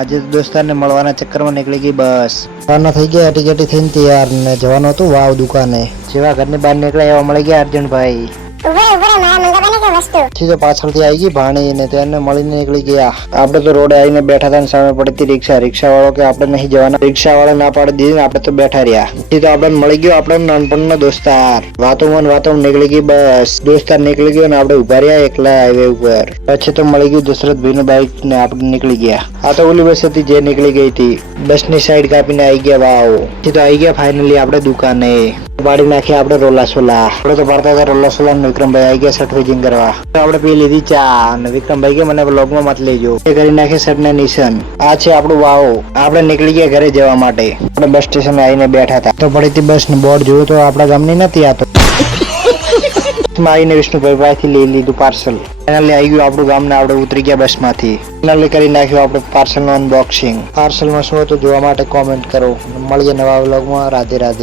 આજે તો દોસ્તારને મળવાના ચક્કરમાં નીકળી ગઈ બસ. સવારના થઈ ગયા ટિકિટ થઈને તૈયાર ને જવાનું હતું વાવ દુકાને. જેવા ઘરની બહાર નીકળ્યા એવા મળી ગયા અર્જુનભાઈ. તો પાછળથી આવી ગઈ ભાણી ને તેને મળીને નીકળી ગયા. આપણે તો રોડે આવીને બેઠા હતા ને સામે પડતી રિક્ષા વાળો કે આપણે નહીં જવાના. રિક્ષા વાળા ના પાડી દીધી ને આપણે તો બેઠા રહ્યા. તો આપણે મળી ગયો આપણો નાનપણનો દોસ્તાર. વાતો નીકળી ગઈ બસ. દોસ્તાર નીકળી ગયો ને આપણે ઉભા રહ્યા એકલા હાઈવે ઉપર. પછી તો મળી ગયું દશરથભાઈ નું બાઈક ને આપણે નીકળી ગયા. આ તો ઓલી બસ હતી જે નીકળી ગઈ હતી. બસ ની સાઈડ કાપીને આવી ગયા વાવ. તો આવી ગયા ફાઇનલી આપણે દુકાને. બાળી નાખી આપણે રોલા સોલા. આપણે તો ભરતા હતા રોલા સોલા. વિક્રમભાઈ આવી ગયા શર્ટ ફિટિંગ કરવા. આપણે પી લીધી ચા અને વિક્રમભાઈ કે મને બ્લોગમાં મત લેજો. એ કરી નાખે શર્ટ ને નિશાન. આ છે આપણું વાવ. આપણે નીકળી ગયા ઘરે જવા માટે. આપણે બસ સ્ટેશન આવીને બેઠા હતા તો પડીથી બસ નું બોર્ડ જોયું તો આપણા ગામની નથી. આ તો આવીને વિષ્ણુભાઈ પાસેથી લઈ લીધું પાર્સલ. ફાઇનલી આવી ગયું આપણું ગામ ને આપણે ઉતરી ગયા બસ માંથી. ફાઇનલી કરી નાખ્યું આપણે પાર્સલ નું અનબોક્સિંગ. પાર્સલ માં શું હતું જોવા માટે કોમેન્ટ કરો. મળીએ નવા વ્લોગમાં. રાધે રાધે.